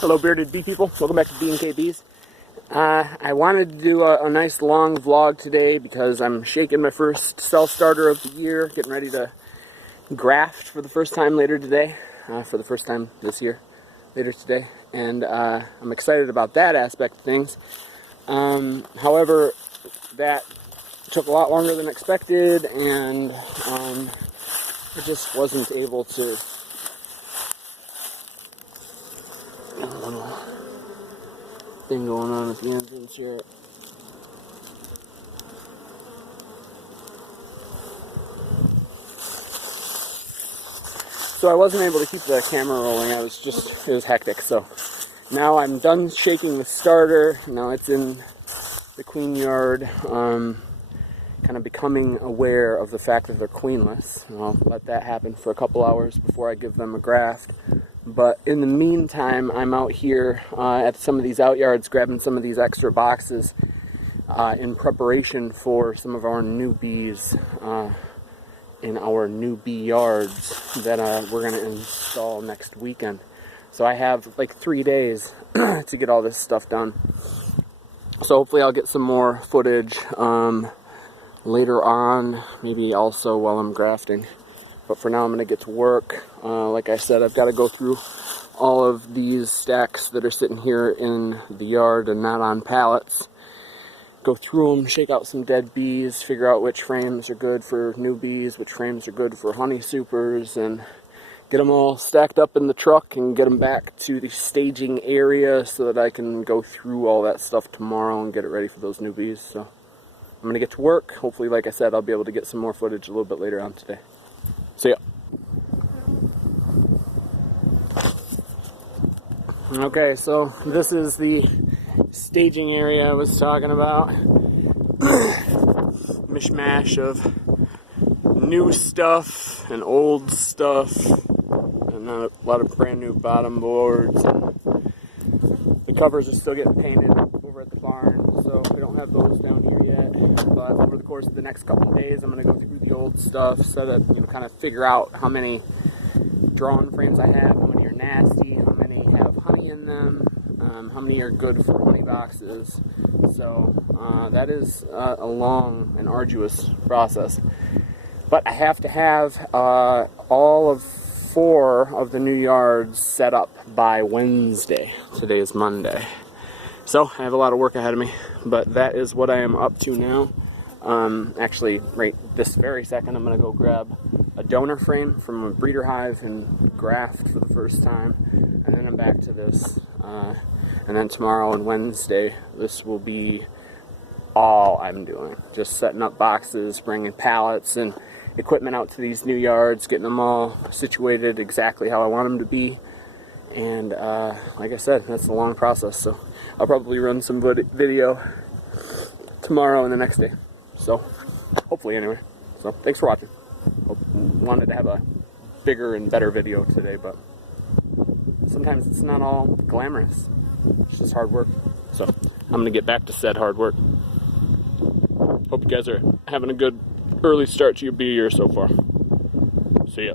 Hello bearded bee people, welcome back to B&K I wanted to do a nice long vlog today because I'm shaking my first self-starter of the year, getting ready to graft for the first time later today, for the first time this year, later today, and I'm excited about that aspect of things. However, that took a lot longer than expected, and I just wasn't able to. A little thing going on at the entrance here. So I wasn't able to keep the camera rolling. It was hectic. So now I'm done shaking the starter. Now it's in the queen yard, kind of becoming aware of the fact that they're queenless. I'll let that happen for a couple hours before I give them a graft. But in the meantime, I'm out here at some of these out yards grabbing some of these extra boxes in preparation for some of our new bees in our new bee yards that we're going to install next weekend. So I have like 3 days to get all this stuff done. So hopefully I'll get some more footage later on, maybe also while I'm grafting. But for now, I'm going to get to work. Like I said, I've got to go through all of these stacks that are sitting here in the yard and not on pallets. Go through them, shake out some dead bees, figure out which frames are good for new bees, which frames are good for honey supers, and get them all stacked up in the truck and get them back to the staging area so that I can go through all that stuff tomorrow and get it ready for those new bees. So I'm going to get to work. Hopefully, like I said, I'll be able to get some more footage a little bit later on today. See ya. Okay, so this is the staging area I was talking about. Mishmash of new stuff and old stuff, and a lot of brand new bottom boards. The covers are still getting painted over at the barn, so we don't have those down here yet. But over the course of the next couple of days, I'm going to go through the old stuff so that, kind of figure out how many drawn frames I have, how many are nasty, how many have honey in them, how many are good for honey boxes. So that is a long and arduous process. But I have to have all of 4 of the new yards set up by Wednesday. Today is Monday. So I have a lot of work ahead of me, but that is what I am up to now. Actually, right this very second, I'm going to go grab a donor frame from a breeder hive and graft for the first time, and then I'm back to this. And then tomorrow and Wednesday, this will be all I'm doing. Just setting up boxes, bringing pallets and equipment out to these new yards, getting them all situated exactly how I want them to be. And like I said, that's a long process, so I'll probably run some video tomorrow and the next day. So, hopefully anyway. So, thanks for watching. Wanted to have a bigger and better video today, but sometimes it's not all glamorous. It's just hard work. So, I'm going to get back to said hard work. Hope you guys are having a good early start to your bee year so far. See ya.